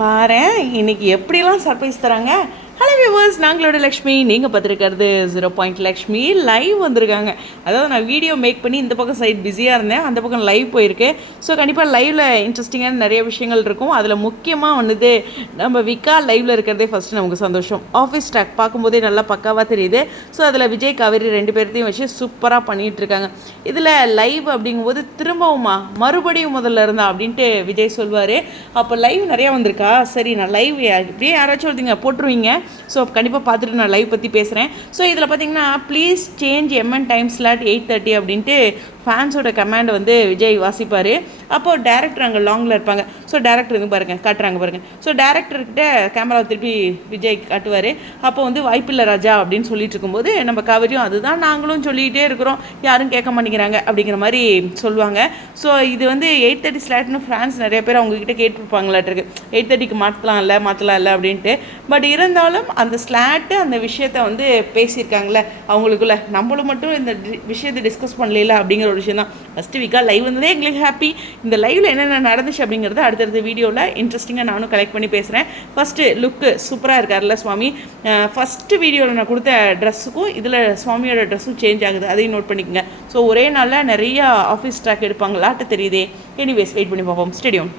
பாரேன் இன்னைக்கு எப்படிலாம் சர்ப்ரைஸ் தராங்க. ஹலோ வியூவர்ஸ், நாங்களோட லக்ஷ்மி, நீங்கள் பார்த்துருக்கிறது 0 லக்ஷ்மி லைவ் வந்திருக்காங்க. அதாவது நான் வீடியோ மேக் பண்ணி இந்த பக்கம் சைட் பிஸியாக இருந்தேன், அந்த பக்கம் லைவ் போயிருக்கு. ஸோ கண்டிப்பாக லைவில் இன்ட்ரெஸ்டிங்கான நிறைய விஷயங்கள் இருக்கும். அதில் முக்கியமாக வந்துட்டு நம்ம விக்கா லைவில் இருக்கிறதே ஃபஸ்ட்டு நமக்கு சந்தோஷம். ஆஃபீஸ் ட்ராக் பார்க்கும்போதே நல்லா பக்காவாக தெரியுது. ஸோ அதில் விஜய் காவேரி 2 பேர்த்தையும் வச்சு சூப்பராக பண்ணிகிட்ருக்காங்க. இதில் லைவ் அப்படிங்கும்போது திரும்பவுமா மறுபடியும் முதல்ல இருந்தா அப்படின்ட்டு விஜய் சொல்வார். அப்போ லைவ் நிறையா வந்திருக்கா, சரி நான் லைவ் இப்படியே யாராச்சும் ஒருத்தங்க போட்டுருவீங்க. ஸோ கண்டிப்பாக பார்த்துட்டு நான் லைவ் பற்றி பேசுகிறேன். ஸோ இதில் பார்த்தீங்கன்னா ப்ளீஸ் சேஞ்ச் எம்என் டைம் ஸ்லாட் 8:30 அப்படின்ட்டு ஃபேன்ஸோட கமாண்ட் வந்து விஜய் வாசிப்பார். அப்போது டேரக்டர் அங்கே லாங்கில் இருப்பாங்க. ஸோ டேரக்டர் இங்கே பாருங்கள், காட்டுறாங்க பாருங்கள். ஸோ டேரக்டர்கிட்ட கேமராவை திருப்பி விஜய் காட்டுவார். அப்போ வந்து வாய்ப்பில்லை ராஜா அப்படின்னு சொல்லிட்டு இருக்கும்போது நம்ம காவேரியும் அதுதான் நாங்களும் சொல்லிகிட்டே இருக்கிறோம், யாரும் கேட்க மாட்டேங்கிறாங்க அப்படிங்கிற மாதிரி சொல்லுவாங்க. ஸோ இது வந்து 8:30 ஸ்லாட்னு ஃப்ரான்ஸ் நிறைய பேர் அவங்கக்கிட்ட கேட்டுருப்பாங்களாட்டிருக்கு, 8:30க்கு மாற்றலாம் இல்லை அப்படின்ட்டு. பட் இருந்தாலும் அந்த ஸ்லாட்டு அந்த விஷயத்த வந்து பேசியிருக்காங்களே அவங்களுக்குள்ள, நம்மளும் மட்டும் இந்த விஷயத்தை டிஸ்கஸ் பண்ணல அப்படிங்கிற ஒரு விஷயம் தான். ஃபஸ்ட்டு வீக்காக லைவ் வந்ததே எங்களுக்கு ஹாப்பி. இந்த லைவில் என்னென்ன நடந்துச்சு அப்படிங்கிறத அடுத்தடுத்த வீடியோவில் இன்ட்ரெஸ்டிங்காக நானும் கலெக்ட் பண்ணி பேசுகிறேன். ஃபஸ்ட்டு லுக்கு சூப்பராக இருக்கார்ல சுவாமி. ஃபஸ்ட்டு வீடியோவில் நான் கொடுத்த ட்ரெஸ்ஸுக்கும் இதில் சுவாமியோட ட்ரெஸ்ஸும் சேஞ்ச் ஆகுது, அதையும் நோட் பண்ணிக்கோங்க. ஸோ ஒரே நாளில் நிறைய ஆஃபீஸ் ட்ராக் எடுப்பாங்களாட்டு தெரியுதே. எனிவேஸ் வெயிட் பண்ணி பார்ப்போம். ஸ்டேடியம்.